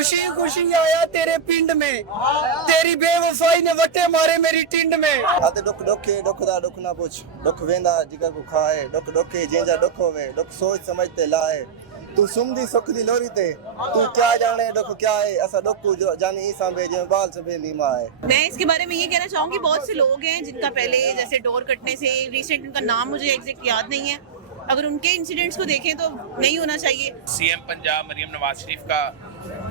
खुशी खुशी आया तेरे पिंड में, तेरी बेवफाई ने वटे मारे मेरी टिंड में। आते दुख दुखे दुख दा दुख ना पुछ, दुख वेंदा जिगर को खाए, दुख दुखे जंहिंजा दुख होवे, दुख सोच समझ ते लाए। तू सुमदी सुख दी लोरी ते, तू क्या जाने दुख क्या है, असा दुख को जानी ई सांभे जे बाल सभे नीमा है। मैं इसके बारे में ये कहना चाहूँगी, बहुत से लोग हैं जिनका पहले जैसे डोर कटने से रिसेंट उनका नाम मुझे एग्जैक्ट याद नहीं है, अगर उनके इंसिडेंट्स को देखें तो नहीं होना चाहिए। सीएम पंजाब मरियम नवाज शरीफ का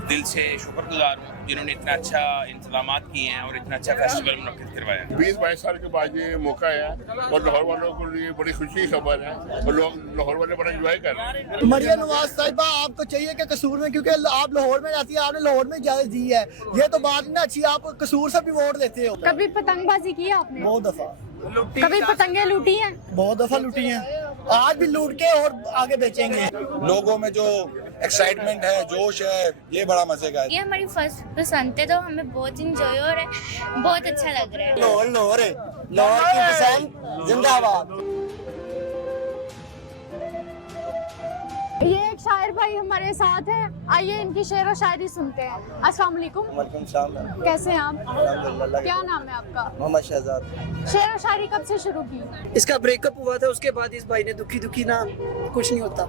दिल से शुक्रगुजार हूँ जिन्होंने इतना अच्छा इंतजाम किए हैं और इतना अच्छा फेस्टिवल मुनक्किद करवाया। 20-22 साल के बाद ये मौका है और लाहौर वालों को लिए बड़ी खुशी की खबर है और लोग लाहौर वाले बड़ा एंजॉय कर रहे हैं। मरियम नवाज साहिबा आपको चाहिए कि कसूर में, क्योंकि आप लाहौर में रहती है, आपने लाहौर में इजाजत दी है, ये तो बात ना अच्छी, आप कसूर से भी वोट देते हो। कभी पतंगबाजी की है आपने? बहुत दफा। कभी पतंगे लूटी हैं? बहुत दफा लूटी हैं, आज भी लूट के और आगे बेचेंगे। लोगों में जो एक्साइटमेंट है, जोश है, ये बड़ा मजे का है। ये हमारी फर्स्ट पसंद है तो हमें बहुत इंजॉय हो रहा है, बहुत अच्छा लग रहा है। लाहौर लाहौर है, लाहौर की पसंद जिंदाबाद। ये एक शायर भाई हमारे साथ हैं, आइए इनकी शेर और शायरी सुनते हैं। अस्सलाम वालेकुम। वालेकुम सलाम। कैसे हैं आप? अल्हम्दुलिल्लाह। क्या नाम है आपका? मोहम्मद शहजाद। शेर और शायरी कब से शुरू की? इसका ब्रेकअप हुआ था, उसके बाद इस भाई ने दुखी दुखी ना कुछ नहीं होता।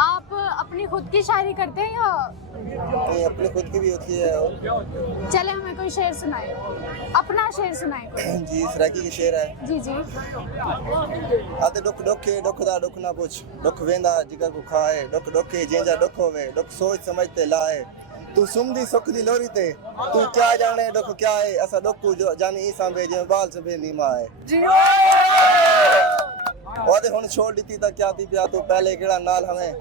आप अपनी खुद की शायरी करते हैं या? नहीं, अपनी खुद की भी होती है। चले हमें कोई शेर सुनाए, अपना शेर सुनाए। जी सराकी की शेर है। जी जी। आते दुख दुखे दुख दा दुख ना पुछ, दुख वेंदा जिगर को खाए, दुख दुखे जंहिंजा दुख होवे, दुख सोच समझ ते लाए। तू सुमदी सुख दी लोरी ते, तू क्या जाने दुख क्या है, असा दुख को जानी ई सांभे जे बाल सभे नीमा है। ਉਹਦੇ ਹੁਣ ਛੋੜ ਦਿੱਤੀ ਤਾਂ ਕਿਆ ਦੀ ਪਿਆ ਤੂੰ ਪਹਿਲੇ ਕਿਹੜਾ ਨਾਲ ਹਵੇਂ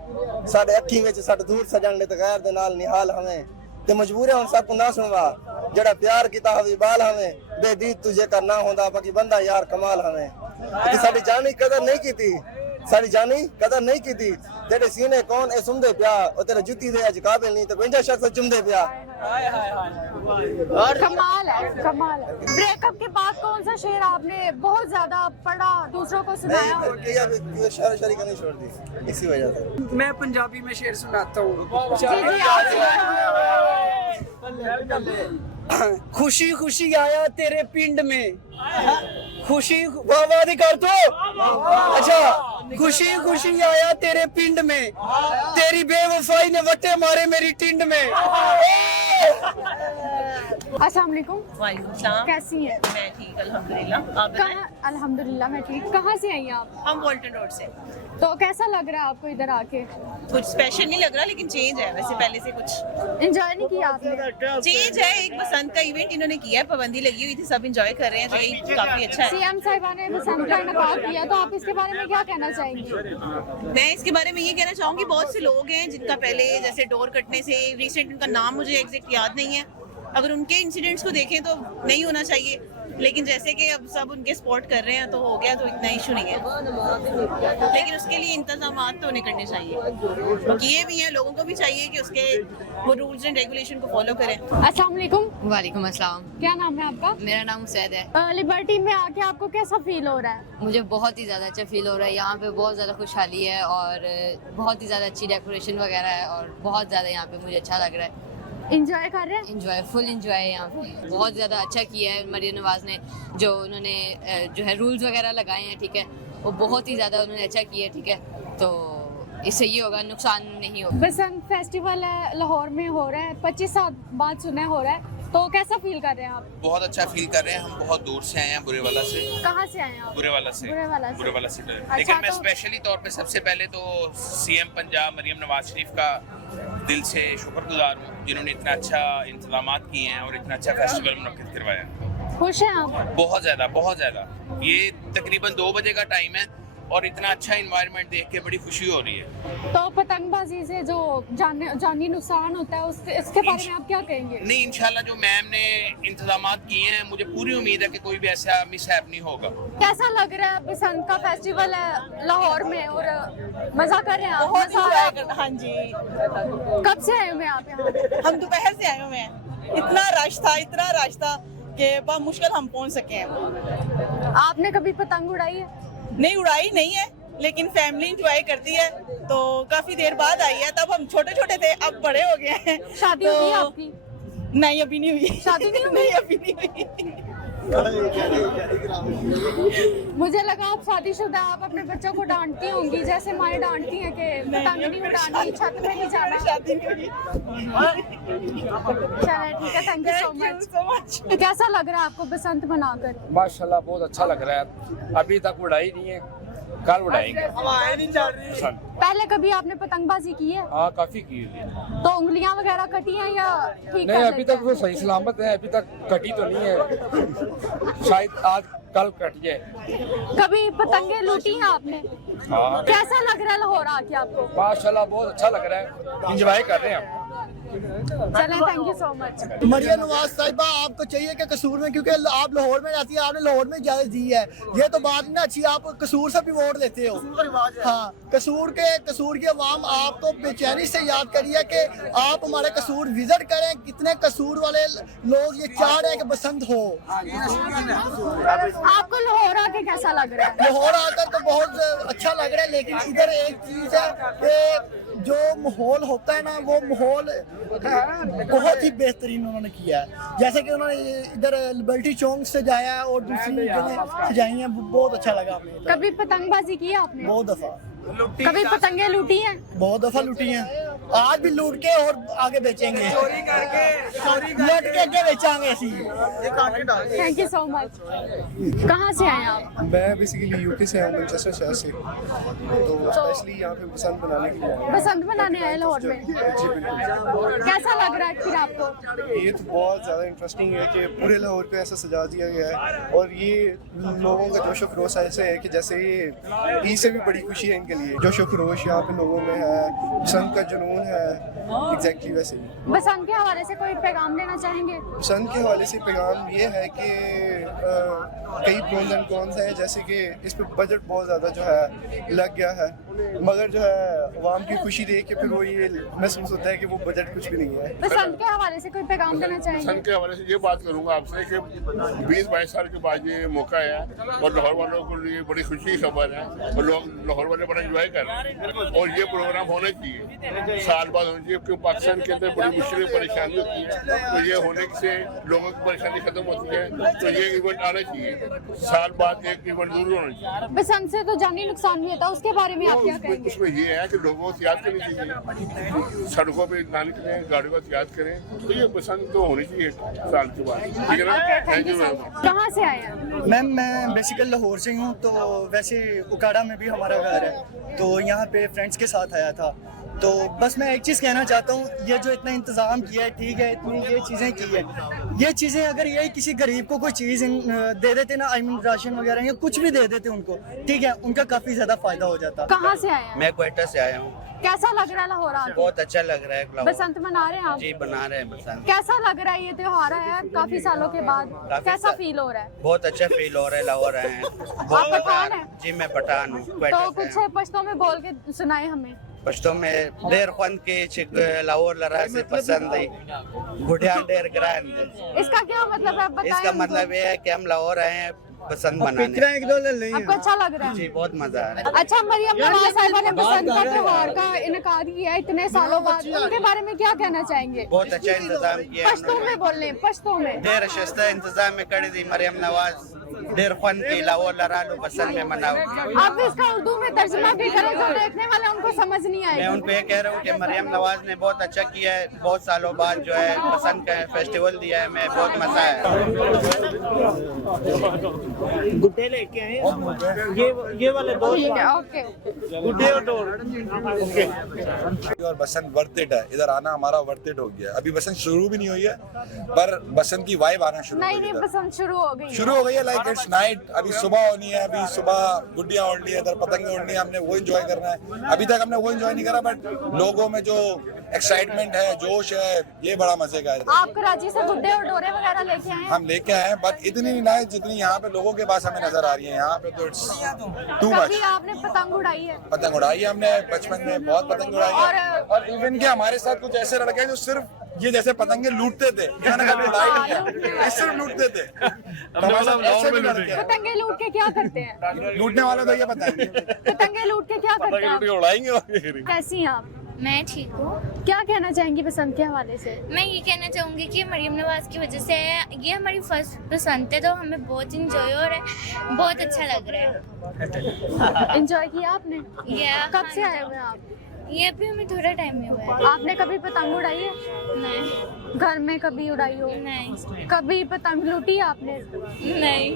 ਸਾਡੇ ਅੱਖੀ ਵਿੱਚ ਸੱਟ ਦੂਰ ਸਜਣ ਨੇ ਤੇ ਗੈਰ ਦੇ ਨਾਲ ਨਿਹਾਲ ਹਵੇਂ ਤੇ ਮਜਬੂਰ ਹੈ ਹੁਣ ਸਭ ਨੂੰ ਨਾ ਸੁਣਵਾ ਜਿਹੜਾ ਪਿਆਰ ਕੀਤਾ ਹਵੇ ਬਾਲ ਹਵੇਂ ਬੇਦੀਦ ਤੁਝੇ ਕਰਨਾ ਹੁੰਦਾ ਬਾਕੀ ਬੰਦਾ ਯਾਰ ਕਮਾਲ ਹਵੇਂ ਕਿ ਸਾਡੀ ਜਾਨੀ ਕਦਰ ਨਹੀਂ ਕੀਤੀ ਸਾਡੀ ਜਾਨੀ ਕਦਰ ਨਹੀਂ ਕੀਤੀ तेरे सीने कौन ए सुमदे प्या और तेरे जुती दे अज काबिल नहीं तो बेंजा शख्स चुमदे प्या। कमाल है, कमाल है। ब्रेकअप के बाद कौन सा शेर आपने बहुत ज्यादा पढ़ा, दूसरों को सुनाया? नहीं शायरी करनी छोड़ दी इसी वजह से। मैं पंजाबी में शेर सुनाता हूँ। खुशी खुशी आया तेरे पिंड में, खुशी वाह कर दो। अच्छा, खुशी खुशी आया तेरे पिंड में, तेरी बेवफाई ने वटे मारे मेरी टिंड में। अस्सलाम वालेकुम। वालेकुम सलाम। कैसी हैं? मैं ठीक अल्हम्दुलिल्लाह। आप बताएं? अल्हम्दुलिल्लाह मैं ठीक। कहाँ से आई हैं आप? हम वॉल्टन रोड से। तो कैसा लग रहा है आपको इधर आके? कुछ स्पेशल नहीं लग रहा, लेकिन चेंज है वैसे पहले से कुछ एंजॉय नहीं किया आपने? चेंज है। एक बसंत का इवेंट इन्होंने किया है, पाबंदी लगी हुई थी, सब एंजॉय कर रहे हैं, तो यही काफी अच्छा है। सीएम साहिबा ने बसंत का इनकार किया, तो आप इसके बारे में क्या कहना चाहेंगी? मैं इसके बारे में ये कहना चाहूँगी, बहुत से लोग हैं जिनका पहले जैसे डोर कटने से रिसेंट उनका नाम मुझे एग्जैक्ट याद नहीं है, अगर उनके इंसिडेंट्स को देखें तो नहीं होना चाहिए, लेकिन जैसे कि अब सब उनके सपोर्ट कर रहे हैं तो हो गया, तो इतना इशू नहीं है, लेकिन उसके लिए इंतजाम तो उन्हें करने चाहिए, किए भी हैं, लोगों को भी चाहिए कि उसके वो रूल्स एंड रेगुलेशन को फॉलो करें। अस्सलाम वालेकुम। वालेकुम अस्सलाम। क्या नाम है आपका? मेरा नाम सैद है। लिबर्टी में आके आपको कैसा फील हो रहा है? मुझे बहुत ही ज़्यादा अच्छा फील हो रहा है, यहाँ पे बहुत ज़्यादा खुशहाली है और बहुत ही ज़्यादा अच्छी डेकोरेशन वगैरह है और बहुत ज़्यादा यहाँ पे मुझे अच्छा लग रहा है। इंजॉय कर रहे हैं? इंजॉय, फुल इंजॉय है यहाँ पे। बहुत ज़्यादा अच्छा किया है मरियम नवाज ने, जो उन्होंने जो है रूल्स वगैरह लगाए हैं, ठीक है, वो बहुत ही ज़्यादा उन्होंने अच्छा किया है, ठीक है, तो इससे ये होगा, नुकसान नहीं होगा। बसंत फेस्टिवल है लाहौर में हो रहा है, 25 साल बाद सुना हो रहा है, तो कैसा फील कर रहे हैं आप? बहुत अच्छा फील कर रहे हैं, हम बहुत दूर से आए हैं, बुरेवाला से। कहाँ से आए हैं आप? बुरेवाला से। बुरेवाला से। लेकिन मैं तो स्पेशली तौर पे सबसे पहले तो सीएम पंजाब मरियम नवाज शरीफ का दिल से शुक्रगुजार हूँ जिन्होंने इतना अच्छा इंतजाम किए हैं और इतना अच्छा फेस्टिवल मुनक्किद करवाया। खुश हैं आप? बहुत ज़्यादा। ये तकरीबन 2 बजे का टाइम है और इतना अच्छा इन्वायरमेंट देख के बड़ी खुशी हो रही है। तो पतंगबाजी से जो जानी नुकसान होता है इसके बारे में आप क्या कहेंगे? नहीं, इंशाल्लाह जो मैम ने इंतजाम किए हैं, मुझे पूरी उम्मीद है कि कोई भी ऐसा मिसहैप नहीं होगा। कैसा लग रहा है? बसंत का फेस्टिवल है लाहौर में और मजा कर रहे हैं आप? बहुत इंजॉय कर, हाँ जी। कब से आए हुए आप यहाँ? हम दोपहर से आए हुए हैं, इतना रश था कि बहुत मुश्किल हम पहुँच सके हैं। आपने कभी पतंग उड़ाई है? नहीं उड़ाई नहीं है, लेकिन फैमिली इंजॉय करती है। तो काफी देर बाद आई है, तब हम छोटे छोटे थे, अब बड़े हो गए हैं। शादी तो- हुई है आपकी? नहीं, अभी नहीं हुई। शादी नहीं हुई? नहीं, अभी नहीं हुई। मुझे लगा आप शादीशुदा, आप अपने बच्चों को डांटती होंगी जैसे माएं डांटती हैं कि पतंग नहीं उड़ानी, छत पे नहीं जाना। शादी नहीं हुई। चलिए ठीक है, थैंक यू सो मच। कैसा लग रहा है आपको बसंत मनाकर? माशाल्लाह बहुत अच्छा लग रहा है। अभी तक उड़ाई नहीं है, कल उड़ाएंगे। पसंद। पहले कभी आपने पतंगबाजी की है? हाँ काफी की है। तो उंगलियां वगैरह कटी हैं या ठीक नहीं कर अभी लेते तक वो सही सलामत है, अभी तक कटी तो नहीं है, शायद आज कल कट जाए। हैं? कभी पतंगे लूटी हैं आपने? हाँ कैसा लग रहा है लाहौर आके आपको? माशाल्लाह बहुत अच्छा लग रहा है, इंजॉय कर रहे हैं हम। चलें, thank you so much. Maryam Nawaz साहिबा, आपको चाहिए कि कसूर में, क्योंकि आप लाहौर में रहती है, आपने लाहौर में इजाजत दी है, ये तो बात ना अच्छी, आप कसूर से भी वोट देते हो। हाँ, कसूर की अवाम आपको बेचैनी से याद करी है कि आप हमारे कसूर विजिट करें। कितने कसूर वाले लोग ये चाह रहे हैं कि बसंत हो। आपको लाहौर आके कैसा लग रहा है? लाहौर आकर तो बहुत अच्छा लग रहा है, लेकिन इधर एक चीज है कि जो माहौल होता है ना, वो माहौल बहुत ही बेहतरीन उन्होंने किया है। जैसे कि उन्होंने इधर लिबर्टी चौक सजाया है और दूसरी जगह सजाई हैं, बहुत अच्छा लगा हमें। कभी पतंगबाजी की है आपने? बहुत दफा। कभी पतंगे लूटी हैं? बहुत दफा लूटी हैं, आज भी लूट के और आगे बेचेंगे, चोरी करके लूट के आगे बेचेंगे ऐसी। Thank you so much. कहाँ से आए आप? मैं बेसिकली यूके से हूँ, मैनचेस्टर शहर से, तो स्पेशली यहाँ पे बसंत मनाने के लिए आया हूँ। बसंत मनाने आए लाहौर में? जी बिल्कुल। कैसा लग रहा है फिर आपको? ये तो बहुत ज़्यादा इंटरेस्टिंग है कि पूरे लाहौर को ऐसा सजा दिया गया है, और ये लोगों का जोश खरोश ऐसे है कि जैसे ये ईद से भी बड़ी खुशी है इनके लिए। जोश खरोश यहाँ पे लोगों में है, बसंत का जुनून है, एग्जैक्टली वैसे ही। बसंत के हवाले से कोई पैगाम देना चाहेंगे? बसंत के हवाले से पैगाम ये है कि कई प्रोज एंड कॉन्स हैं, जैसे कि इस पे बजट बहुत ज़्यादा जो है लग गया है, मगर जो है अवाम की खुशी देख के फिर वो ये महसूस होता है कि वो बजट कुछ भी नहीं है। बसंत के हवाले से कोई पैगाम देना चाहेंगे? बसंत के हवाले से ये बात करूंगा आपसे कि 20-22 साल के बाद ये मौका है और लाहौर वालों को लिए बड़ी खुशी की खबर है, और लोग लाहौर वाले बड़ा एंजॉय कर रहे हैं, और ये प्रोग्राम होना चाहिए, साल बाद होना चाहिए, क्योंकि पाकिस्तान के अंदर बड़ी मुश्किल परेशानी होती है, तो ये होने से लोगों की परेशानी खत्म होती है, तो ये इवेंट आना चाहिए, साल बाद एक इवेंट जरूर होना चाहिए। बसंत से तो जानी नुकसान भी होता है, उसके बारे में आप क्या कहेंगे? उसमें ये है कि लोगों को एहतियात करनी चाहिए, सड़कों पे ना निकलें, गाड़ियों का एहतियात करें, तो ये बसंत तो होनी चाहिए साल के बाद, ठीक है ना। Thank you very much. कहाँ से आए हैं? मैम मैं बेसिकली लाहौर से हूँ, तो वैसे उकाड़ा में भी हमारा घर है, तो यहाँ पे फ्रेंड्स के साथ आया था। तो बस मैं एक चीज़ कहना चाहता हूँ, ये जो इतना इंतज़ाम किया है, ठीक है, इतनी ये चीज़ें की है, ये चीज़ें अगर यही किसी गरीब को कोई चीज़ दे देते ना, आई मीन राशन वगैरह या कुछ भी दे देते उनको, ठीक है, उनका काफ़ी ज़्यादा फ़ायदा हो जाता। कहाँ से आए हैं? मैं क्वेटा से आया हूँ। कैसा लग रहा है लाहौर आके? बहुत अच्छा लग रहा है। बसंत मना रहे हैं आप? जी बना रहे हैं बसंत। कैसा लग रहा है ये त्योहार है काफी सालों के बाद? कैसा फील हो रहा है? बहुत अच्छा फील हो रहा है, लाहौर आए हैं। आप पठान हैं? जी मैं पठान हूँ। तो कुछ पश्तो में बोल के सुनाए हमें। पश्तो में देर खन के चिक लाहौर लड़ा से पसंद है, गुड़िया देर ग्रांड। इसका क्या मतलब है, आप बताएं? इसका मतलब ये है कि हम लाहौर आए हैं बसंत मनाने। आपको अच्छा लग रहा है? जी बहुत मजा आ रहा है। अच्छा, मरियम नवाज साहिबा ने बसंत का त्योहार का इनकार किया है इतने सालों बाद, उनके बारे में क्या कहना चाहेंगे? बहुत अच्छा इंतजाम किया। पश्तो में बोल रहे, पश्तो में। देर शस्ता इंतजाम में कर दी मरियम नवाज, देर खन की लाहौर लड़ा लो बसंत में मनाओ। आप इसका उर्दू में तर्जुमा भी करें, जो देखने वाले उनको समझ नहीं मैं आएगा। उनको ये कह रहा हूँ कि मरियम नवाज ने बहुत अच्छा किया है, बहुत सालों बाद जो है बसंत का फेस्टिवल दिया है, मैं बहुत मजा आया। गुड्डे लेके आए ये वाले दो, ठीक है, ओके। गुड्डे और डोर। और बसंत वर्थ इट है, इधर आना हमारा वर्थ इट हो गया। अभी बसंत शुरू भी नहीं हुई है, पर बसंत की वाइब आना शुरू नहीं नहीं, बसंत शुरू हो गई है, लाइक इट्स नाइट। अभी सुबह होनी है, अभी सुबह गुड्डियां उड़नी है, इधर पतंगे उड़नी है, हमने वो एंजॉय करना है। अभी तक हमने वो एंजॉय नहीं करा, बट लोगों में जो एक्साइटमेंट है, जोश है, ये बड़ा मजे का है। आप कराची से गुड्डे और डोरे वगैरह लेके आए हैं? हम लेके आए हैं, बट इतनी नहीं नाइस जितनी यहाँ पे लोगों के पास हमें नजर आ रही है। यहाँ पे तो इट्स टू मच। कभी आपने पतंग उड़ाई है? पतंग उड़ाई है हमने बचपन में, बहुत पतंग उड़ाई है, और इवन के हमारे साथ कुछ ऐसे लड़के हैं जो सिर्फ ये जैसे पतंगे लूटते थे, मैंने कहा लुटाई नहीं है, ये सिर्फ लूटते थे। हमारे साथ ऐसे भी लड़के हैं। पतंगे लूट के क्या करते हैं? लूटने वाले तो ये बताएंगे। पतंगे लूट के क्या करते हैं? उड़ाएंगे। कैसी हैं आप? मैं ठीक हूँ। क्या कहना चाहेंगी पसंद के हवाले से? मैं ये कहना चाहूँगी कि मरियम नवाज की वजह से ये हमारी फर्स्ट पसंद है, तो हमें बहुत इंजॉय हो रहा है, बहुत अच्छा लग रहा है। एंजॉय किया आपने? ये कब से आए हुए हैं आप? ये भी हमें थोड़ा टाइम में हुआ है। आपने कभी पतंग उड़ाई है? नहीं घर में कभी उड़ाई हो? नहीं कभी पतंग लूटी है आपने? नहीं,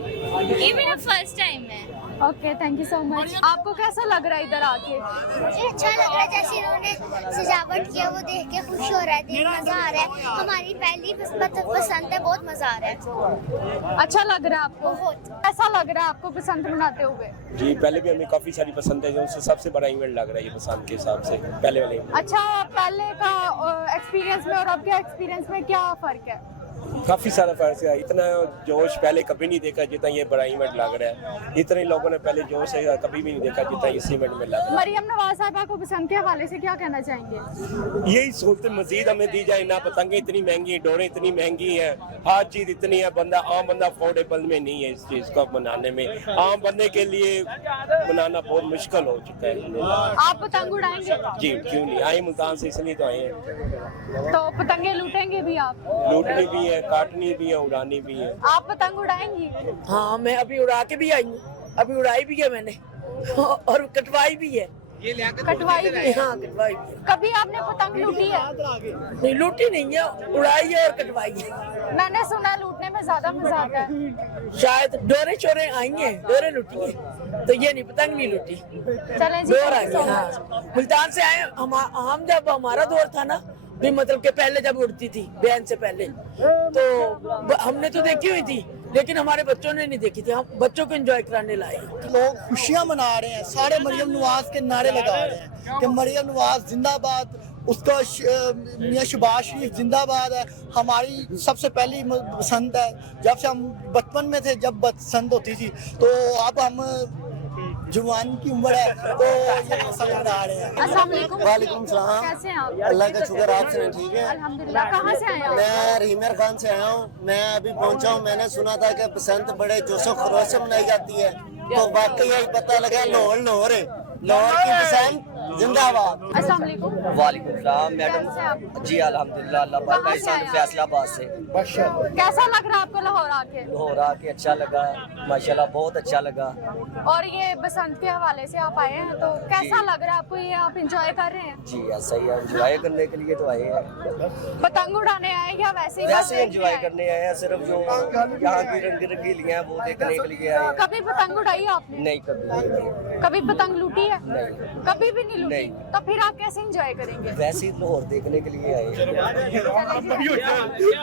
ये मेरा फर्स्ट टाइम है। Okay, thank you so much. आपको कैसा लग रहा है इधर आके? मुझे अच्छा लग रहा है, जैसे इन्होंने सजावट किया वो देख के खुश हो रहा है, देख मजा आ रहा है। हमारी पहली पसंद है, बहुत मजा आ रहा है। अच्छा लग रहा है आपको? बहुत। कैसा लग रहा है आपको पसंद मनाते हुए? जी पहले भी हमें काफी सारी पसंद है, जो उनसे सबसे बड़ा इवेंट लग रहा है ये पसंद के हिसाब से पहले वाले। अच्छा, पहले का एक्सपीरियंस में और अब के एक्सपीरियंस में क्या फर्क है? काफी सारा फर्क है, इतना जोश पहले कभी नहीं देखा जितना ये बड़ा इवेंट लग रहा है। इतने लोगों ने पहले जोश है कभी भी नहीं देखा जितना इस इवेंट में लग रहा है। मरियम नवाज साहिबा को पसंद के हवाले से क्या कहना चाहेंगे? यही सहूलतें मजीद हमें दी जाए ना, पतंगे इतनी महंगी, डोरे इतनी महंगी है, हर चीज इतनी है, आम बंदा अफोर्डेबल में नहीं है इस चीज को मनाने में। आम बंदे के लिए मनाना बहुत मुश्किल हो चुका है। आप पतंग उड़ाएंगे? जी क्यों नहीं, आए मुल्तान से इसलिए तो आए हैं। तो पतंगे लूटेंगे भी आप? लूटनी भी है, काटनी भी है, उड़ानी भी है। आप पतंग उड़ाएंगी? हाँ, मैं अभी उड़ा के भी आई हूँ, अभी उड़ाई भी है मैंने और कटवाई भी है। कटवाई भी? हाँ, कटवाई भी। कभी आपने पतंग लूटी है? नहीं, लूटी नहीं है, उड़ाई है और कटवाई है। मैंने सुना लूटने में ज्यादा मजा आता है। शायद डोरे चोरे आएंगे, डोरे लूटी है, तो ये नहीं, पतंग नहीं लूटी। चलें जी, डोर आएंगे। हाँ, मुल्तान से आए हम जब हमारा दौर था ना, भी मतलब के पहले जब उड़ती थी बैन से पहले, तो हमने तो देखी हुई थी, लेकिन हमारे बच्चों ने नहीं देखी थी। हम बच्चों को एंजॉय कराने लाए। लोग खुशियां मना रहे हैं, सारे मरियम नवाज के नारे लगा रहे हैं कि मरियम नवाज जिंदाबाद, उसका मियां शहबाज शरीफ जिंदाबाद है। हमारी सबसे पहली पसंद है, जब से हम बचपन में थे जब पसंद होती थी, तो अब हम जवान की उम्र है तो ये पसंद मना रहे हैं। अस्सलाम वालेकुम। वालेकुम सलाम। कैसे हैं आप? अल्लाह का शुक्र, आप सुनाएं ठीक है? अल्हम्दुलिल्लाह। कहाँ से आए आप? मैं रहीमर खान से आया हूँ। मैं अभी पहुँचा हूँ। मैंने सुना था कि बसंत बड़े जोशो खरोश से मनाई जाती है, तो वाकई यही पता लगा लाहौर है, लाहौर की बसंत जिंदाबाद। अस्सलाम वालेकुम। वालेकुम सलाम कैसे मैडम। आप? जी अल्हम्दुलिल्लाह, अल्लाह पाक का कहाँ से एहसान, आए आप? फैसलाबाद से। कैसा लग रहा है आपको लाहौर आके? लाहौर आके अच्छा लगा, माशाल्लाह बहुत अच्छा लगा। और ये बसंत के हवाले से आप आए हैं, तो कैसा लग रहा है आपको? ये आप इंजॉय कर रहे हैं? जी ऐसा ही है, एंजॉय करने के लिए तो आए हैं। पतंग उड़ाने आए या वैसे ही? वैसे एंजॉय करने आए हैं, सिर्फ जो यहाँ की रंग रंगीलियाँ हैं वो देखने के लिए आए हैं। कभी पतंग उड़ाई है आपने? नहीं कभी नहीं। कभी पतंग लूटी है? नहीं। कभी भी नहीं लूटी? नहीं। तो फिर आप कैसे एंजॉय करेंगे? वैसे ही लाहौर देखने के लिए आए हैं। चलें जी।